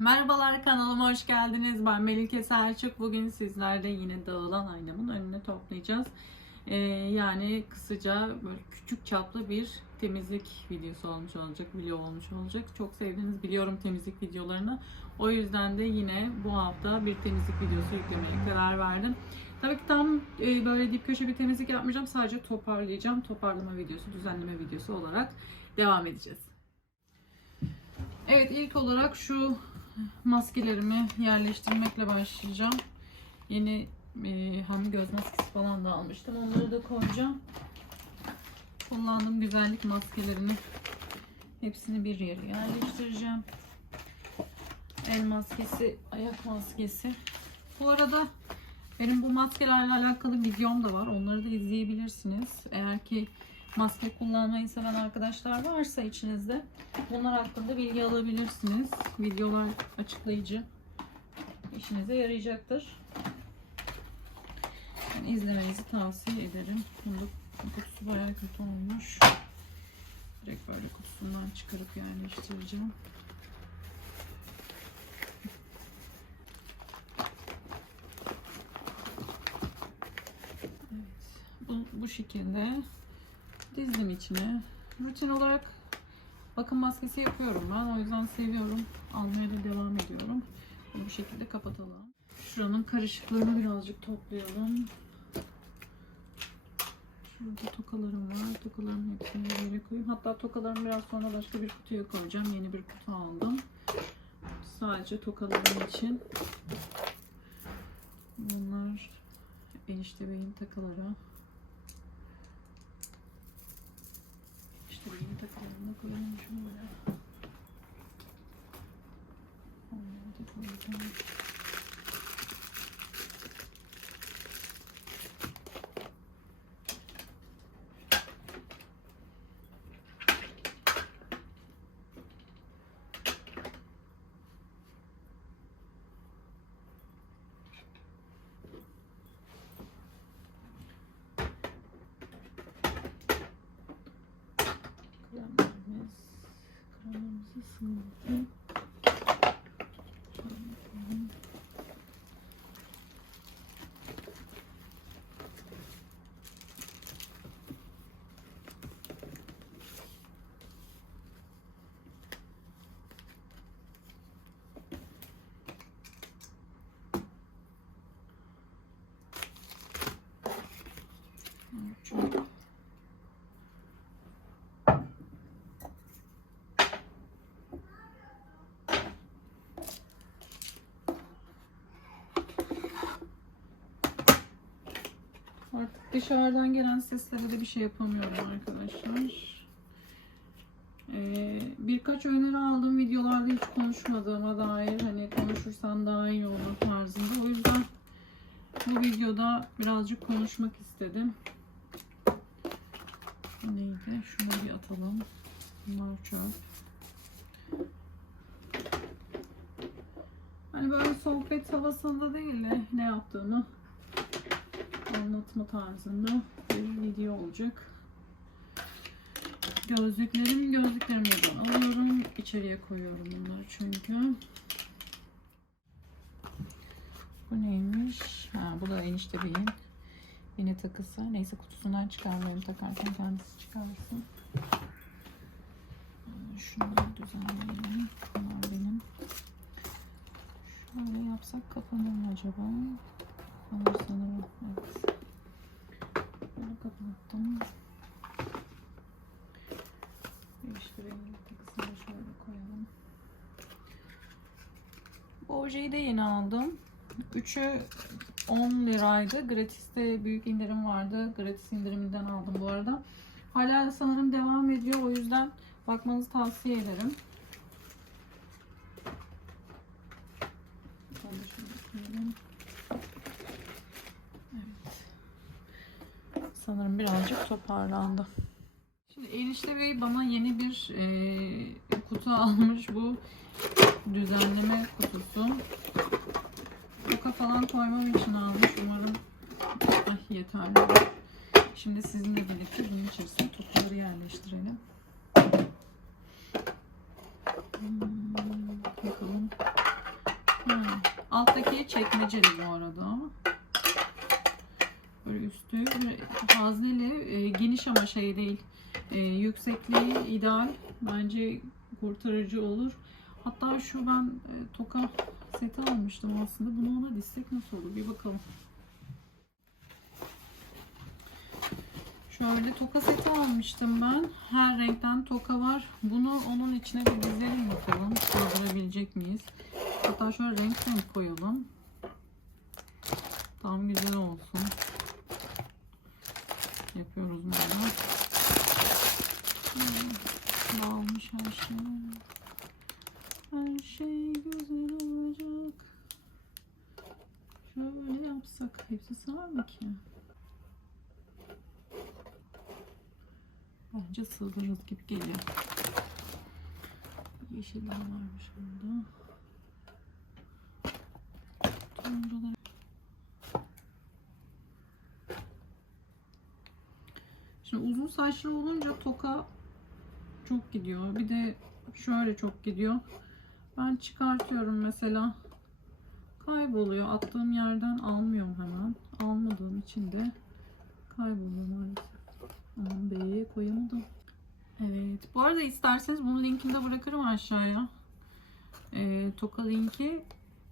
Merhabalar kanalıma hoş geldiniz. Ben Melike Selçuk. Bugün sizlerle yine dağılan aynamın önüne toplayacağız. Ee, yani kısaca böyle küçük çaplı bir temizlik videosu olmuş olacak, video olmuş olacak. Çok sevdiğiniz biliyorum temizlik videolarını. O yüzden de yine bu hafta bir temizlik videosu yüklemeye karar verdim. Tabii ki tam e, böyle dip köşe bir temizlik yapmayacağım. Sadece toparlayacağım. Toparlama videosu, düzenleme videosu olarak devam edeceğiz. Evet ilk olarak şu maskelerimi yerleştirmekle başlayacağım. Yeni e, ham göz maskesi falan da almıştım. Onları da koyacağım. Kullandığım güzellik maskelerini hepsini bir yere yerleştireceğim. El maskesi, ayak maskesi. Bu arada benim bu maskelerle alakalı videom da var. Onları da izleyebilirsiniz. Eğer ki maske kullanmayı seven arkadaşlar varsa içinizde bunlar hakkında bilgi alabilirsiniz. Videolar açıklayıcı. İşinize yarayacaktır. Yani izlemenizi tavsiye ederim. Bunda kutusu bayağı kötü olmuş. Direkt böyle kutusundan çıkarıp yerleştireceğim. Evet. Bu, bu şekilde dizdim içine. Rutin olarak bakım maskesi yapıyorum ben. O yüzden seviyorum. Almaya da devam ediyorum. Bunu bu şekilde kapatalım. Şuranın karışıklığını birazcık toplayalım. Şurada tokalarım var. Tokaların hepsini bir yere koyayım. Hatta tokalarımı biraz sonra başka bir kutuya koyacağım. Yeni bir kutu aldım. Sadece tokalarım için. Bunlar enişte beyin takaları. İşte beyin takalarını koyalım şöyle. Onları da koyacağım. Sığınırken şöyle yapalım. Evet, şöyle. Artık dışarıdan gelen seslere de bir şey yapamıyorum arkadaşlar. Ee, birkaç öneri aldım videolarda hiç konuşmadığıma dair hani konuşursan daha iyi olur tarzında. O yüzden bu videoda birazcık konuşmak istedim. Neydi? Şunu bir atalım. Bunlar çöp. Hani böyle sohbet havasında değil de ne yaptığını anlatma tarzında bir video olacak. Gözlüklerim, gözlüklerimi buradan alıyorum. İçeriye koyuyorum bunları çünkü. Bu neymiş? Ha, bu da enişte beyin. Yine takısı. Neyse kutusundan çıkarmayalım. Takarken kendisi çıkarsın. Şunları düzenleyelim. Bunlar benim. Şöyle yapsak kapanır mı acaba? Kapanır sanırım. Evet. Böyle kapattım. İşte takısını da şöyle koyalım. Bu ojeyi de yeni aldım. Üçü 10 liraydı. Gratis'te büyük indirim vardı. Gratis indiriminden aldım bu arada. Hala sanırım devam ediyor. O yüzden bakmanızı tavsiye ederim. Ben de şöyle koyalım. Sanırım birazcık toparlandı. Şimdi enişte bey bana yeni bir e, kutu almış. Bu düzenleme kutusu. Toka falan koymam için almış. Umarım Ay, yeterli. Şimdi sizinle birlikte bunun içerisine tokaları yerleştirelim. Hmm, bakalım. alttaki çekmeceli bu arada. Böyle üstü hazneli, e, geniş ama şey değil. E, yüksekliği ideal. Bence kurtarıcı olur. Hatta şu ben e, toka seti almıştım aslında. Bunu ona dizsek nasıl olur? Bir bakalım. Şöyle toka seti almıştım ben. Her renkten toka var. Bunu onun içine bir dizelim bakalım. Sığdırabilecek miyiz? Hatta şöyle renk renk koyalım. Tam güzel olsun. Yapıyoruz böyle. Hmm, Dağılmış her şey. Her şey güzel olacak. Şöyle yapsak. Hepsi sığar mı ki? Bence sığdırırız gibi geliyor. Yeşiller varmış burada. Turuncular. Şimdi uzun saçlı olunca toka çok gidiyor. Bir de şöyle çok gidiyor. Ben çıkartıyorum mesela. Kayboluyor. Attığım yerden almıyorum hemen. Almadığım için de kayboluyor maalesef. Aman B'ye koyamadım. Evet. Bu arada isterseniz bunun linkini de bırakırım aşağıya. Ee, toka linki.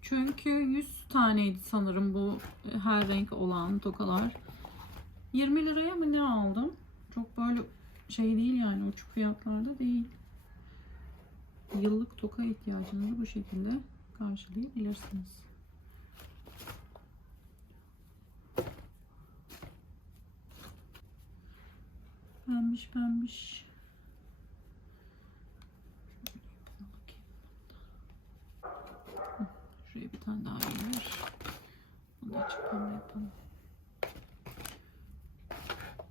Çünkü 100 taneydi sanırım bu her renk olan tokalar. 20 liraya mı ne aldım? Çok böyle şey değil yani uçuk fiyatlarda değil. Yıllık toka ihtiyacınızı bu şekilde karşılayabilirsiniz. Pembiş pembiş. Şuraya bir tane daha gelir. Bunu da açık pembe yapalım.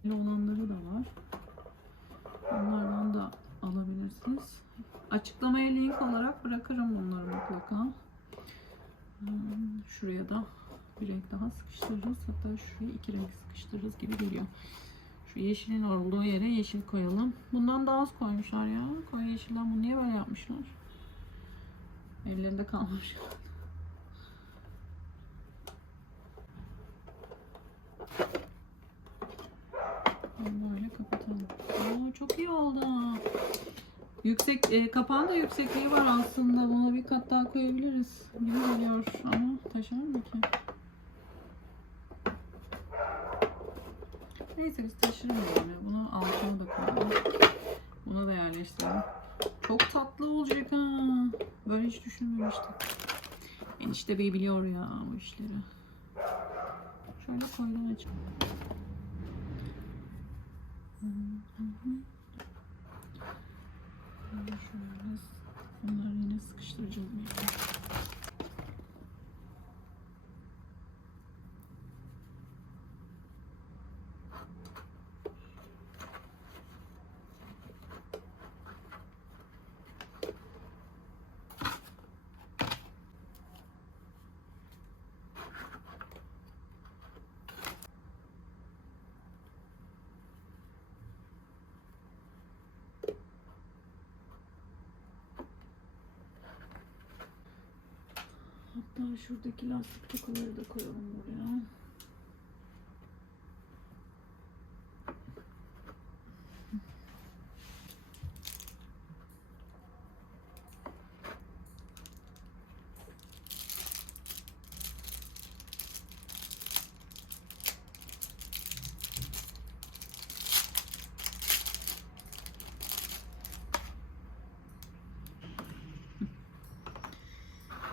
Böyle olanları da var. Onlardan da alabilirsiniz. Açıklamaya link olarak bırakırım bunları mutlaka. Hmm, Şuraya da bir renk daha sıkıştırırız. Hatta şuraya iki renk sıkıştırırız gibi geliyor. Şu yeşilin olduğu yere yeşil koyalım. Bundan daha az koymuşlar ya. Koyu yeşilden bunu niye böyle yapmışlar? Ellerinde kalmış. Böyle kapatalım. Oo, çok iyi oldu. Yüksek e, kapağın da yüksekliği var aslında. Buna bir kat daha koyabiliriz. Gibi geliyor ama taşar mı ki? Neyse biz taşırmayalım ya. Bunu altına da koyalım. Buna da yerleştirelim. Çok tatlı olacak ha. Böyle hiç düşünmemiştim. Enişte bey biliyor ya bu işleri. Şöyle koydum açık. Şöyle bunları yine sıkıştıracağız. Hatta şuradaki lastik tokaları da koyalım buraya.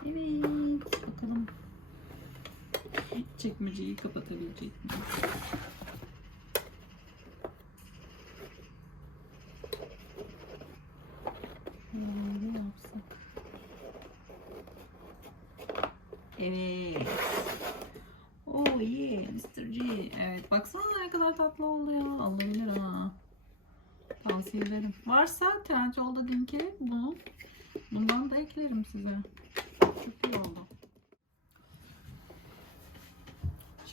Evet. Bakalım. Çekmeceyi kapatabilecek yapsak. Evet. Oh yeah Mr. G. Evet baksana ne kadar tatlı oldu ya. Alınabilir ha. Tavsiye ederim. Varsa Trendyol'da linki bunun. Bundan da eklerim size. Çok iyi oldu.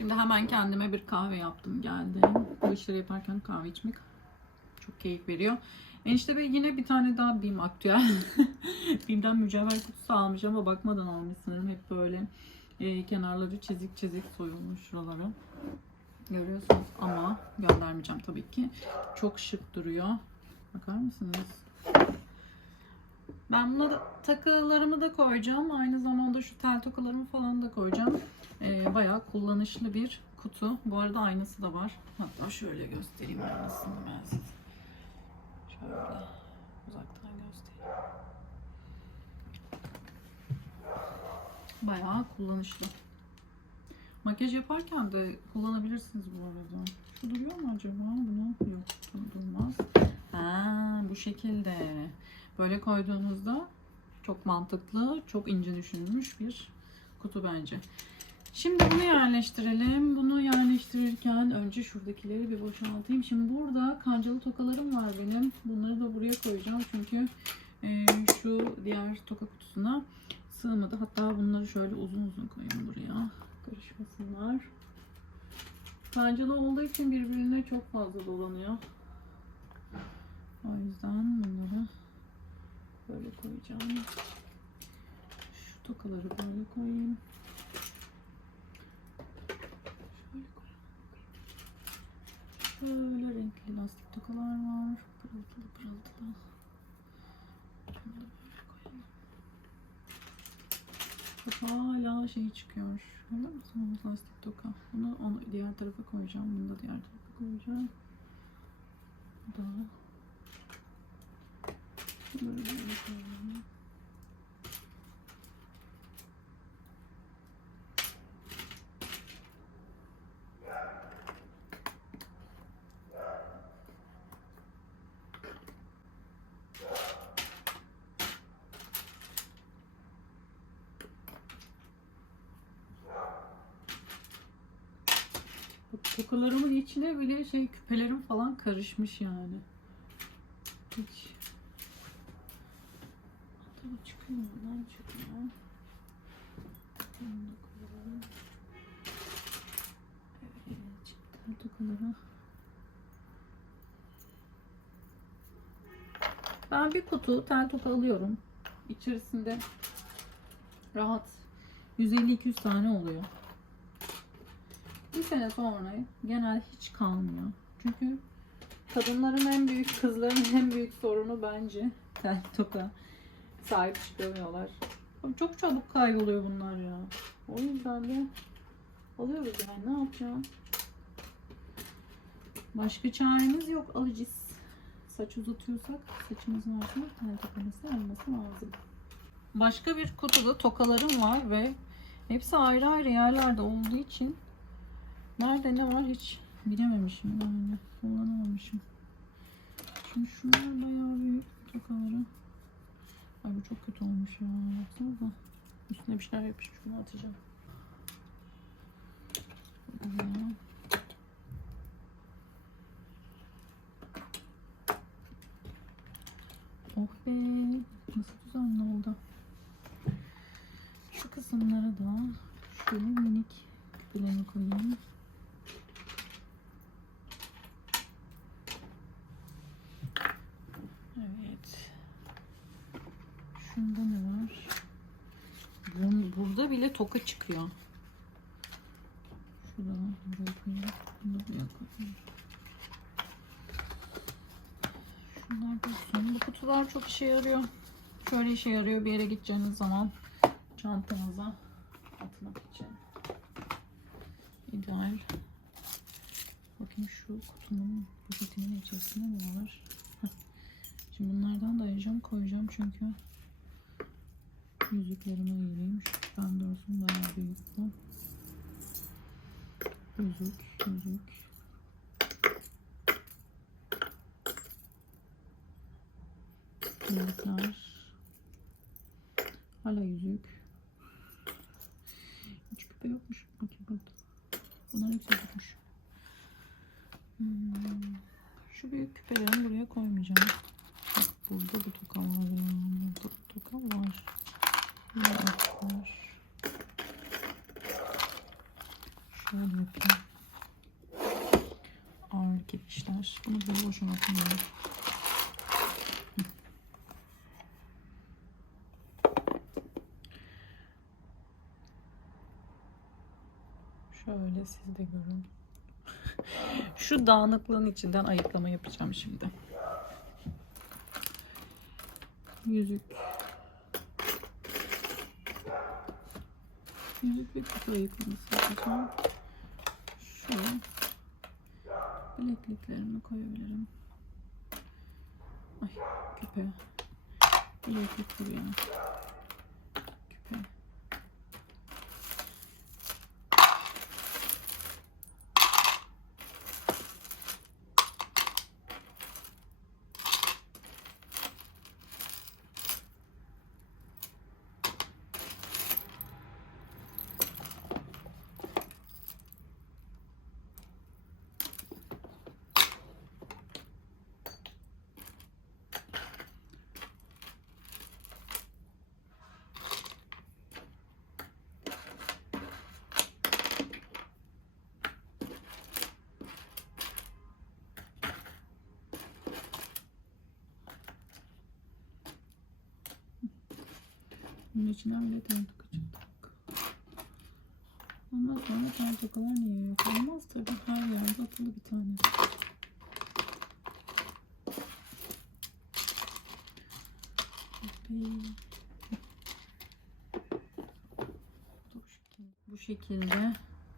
Şimdi hemen kendime bir kahve yaptım geldim. Bu işleri yaparken kahve içmek çok keyif veriyor. Enişte Bey yine bir tane daha BİM aktüel. BİM'den mücevher kutusu almış ama bakmadan almış sanırım. Hep böyle e, kenarları çizik çizik soyulmuş şuraları. Görüyorsunuz ama göndermeyeceğim tabii ki. Çok şık duruyor. Bakar mısınız? Ben buna da takılarımı da koyacağım. Aynı zamanda şu tel tokalarımı falan da koyacağım. Ee, bayağı kullanışlı bir kutu. Bu arada aynası da var. Hatta şöyle göstereyim aynasını ben size. Şöyle uzaktan göstereyim. Bayağı kullanışlı. Makyaj yaparken de kullanabilirsiniz bu arada. Şu duruyor mu acaba? Bunu yok. Durmaz. Ha, bu şekilde. Böyle koyduğunuzda çok mantıklı, çok ince düşünülmüş bir kutu bence. Şimdi bunu yerleştirelim. Bunu yerleştirirken önce şuradakileri bir boşaltayım. Şimdi burada kancalı tokalarım var benim. Bunları da buraya koyacağım çünkü e, şu diğer toka kutusuna sığmadı. Hatta bunları şöyle uzun uzun koyayım buraya. Karışmasınlar. Kancalı olduğu için birbirine çok fazla dolanıyor. O yüzden bunları böyle koyacağım. Şu tokaları böyle koyayım. Şöyle koyalım. Böyle renkli lastik tokalar var. Pırıltılı pırıltılı. Da böyle koyalım. Bak hala şey çıkıyor. Görüyor musunuz lastik toka? Bunu onu diğer tarafa koyacağım. Bunu da diğer tarafa koyacağım. Bu da Böyle böyle koyalım. Bu Tokalarımın içine bile şey küpelerim falan karışmış yani. Hiç. Hatta çıkıyor oradan çıkıyor. Bunu koyalım. Evet, çıktı tokaları. Ben bir kutu tel toka alıyorum. İçerisinde rahat 150-200 tane oluyor. Bir sene sonra genel hiç kalmıyor. Çünkü kadınların en büyük, kızların en büyük sorunu bence tel toka. Sahip çıkamıyorlar. Çok çabuk kayboluyor bunlar ya. O yüzden de alıyoruz yani ne yapacağım? Başka çaremiz yok alacağız. Saç uzatıyorsak saçımız varsa tel tokamızı alması lazım. Başka bir kutuda tokalarım var ve hepsi ayrı ayrı yerlerde olduğu için Nerede ne var hiç bilememişim yani. Kullanamamışım. Şimdi şunlar bayağı büyük tokaları. Ay bu çok kötü olmuş ya. Baksanıza. Üstüne bir şeyler yapışmış. Bunu atacağım. Buraya. Oh be. Nasıl düzenli oldu. Şu kısımlara da şöyle minik küpelerimi koyayım. Evet. Şunda ne var? Bun- Bile toka çıkıyor. Şurada buraya koyayım. Buraya koyayım. Şunlar dursun. Bu kutular çok işe yarıyor. Şöyle işe yarıyor bir yere gideceğiniz zaman çantanıza atmak için. İdeal. Bakayım şu kutunun paketinin içerisinde ne var? Şimdi bunlardan da ayıracağım koyacağım çünkü yüzüklerime ayırayım. Bende olsun bayağı büyük bu. Yüzük, yüzük. Yüzükler. Hala yüzük. Hiç küpe yokmuş. Bakayım burada. Bunlar hepsi yokmuş. Hmm. Şu büyük küpelerimi buraya koymayacağım. Bak burada bir toka var. ya. Burada bir toka var. Burada var. Şöyle yapayım. Ağır girişler. Bunu böyle boşuna atmıyorum. Şöyle siz de görün. Dağınıklığın içinden ayıklama yapacağım şimdi. Yüzük. Yüzük ve kutu ayıklaması yapacağım. Şu bilekliklerimi koyabilirim. Ay küpe. Bileklik buraya. Küpe. Bunun içinden bile tel takacaktık. Ondan sonra tel tokalar niye yok? Olmaz tabii her yerde atılı bir tane. Bu şekilde.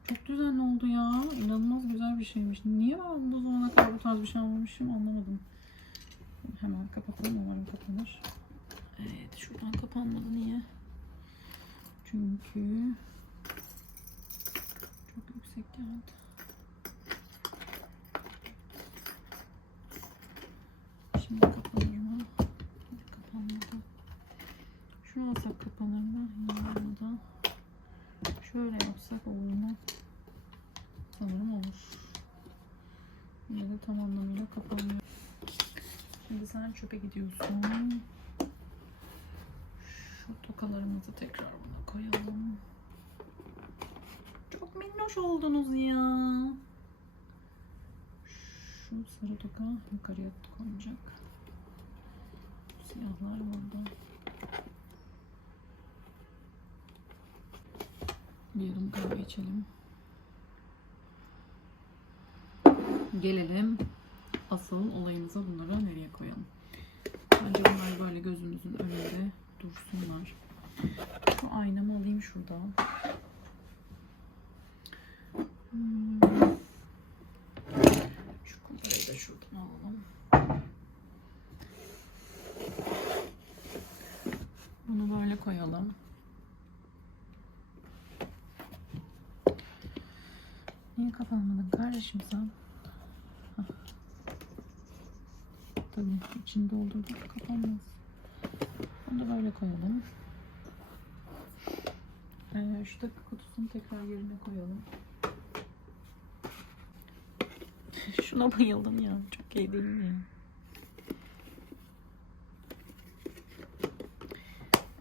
Çok düzenli oldu ya. İnanılmaz güzel bir şeymiş. Niye ben bu zamana kadar bu tarz bir şey almamışım anlamadım. Hemen kapatalım. Umarım kapanır. Evet şuradan kapanmadı niye? Çünkü çok yüksek geldi. Şimdi kapanır mı? Kapanmadı. Şunu alsak kapanır mı? Yanmadı. Şöyle yapsak olur mu? Sanırım olur. Yine de tam anlamıyla kapanmıyor. Şimdi sen çöpe gidiyorsun. Şu tokalarımızı tekrar buna koyalım. Çok minnoş oldunuz ya. Şu sarı toka yukarıya konacak. Siyahlar burada. Bir yarım kahve içelim. Gelelim asıl olayımıza bunları nereye koyalım. Bence bunlar böyle gözümüzün önünde dursunlar. Şu aynamı alayım şuradan. Hmm. Şu kamerayı da şuradan alalım. Bunu böyle koyalım. Niye kapanmadın kardeşim sen? Hah. Tabii içini doldurduk kapanmaz. Bunu da böyle koyalım. Ee, şu dakika kutusunu tekrar yerine koyalım. Şuna bayıldım ya. Çok iyi değil mi?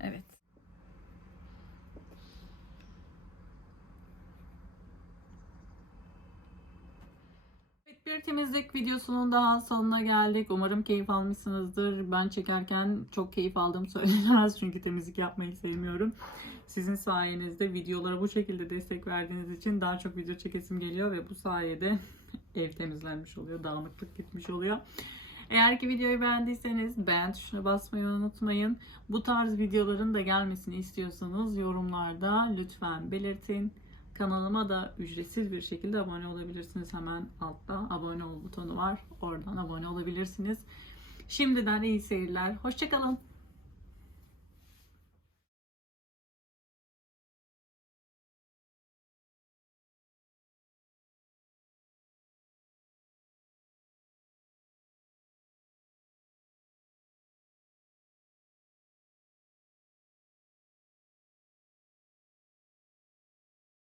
Evet. Evet, bir temizlik videosunun daha sonuna geldik. Umarım keyif almışsınızdır. Ben çekerken çok keyif aldığım söylenemez çünkü temizlik yapmayı sevmiyorum. Sizin sayenizde videolara bu şekilde destek verdiğiniz için daha çok video çekesim geliyor ve bu sayede ev temizlenmiş oluyor, dağınıklık gitmiş oluyor. Eğer ki videoyu beğendiyseniz beğen tuşuna basmayı unutmayın. Bu tarz videoların da gelmesini istiyorsanız yorumlarda lütfen belirtin. Kanalıma da ücretsiz bir şekilde abone olabilirsiniz. Hemen altta abone ol butonu var. Oradan abone olabilirsiniz. Şimdiden iyi seyirler. Hoşçakalın.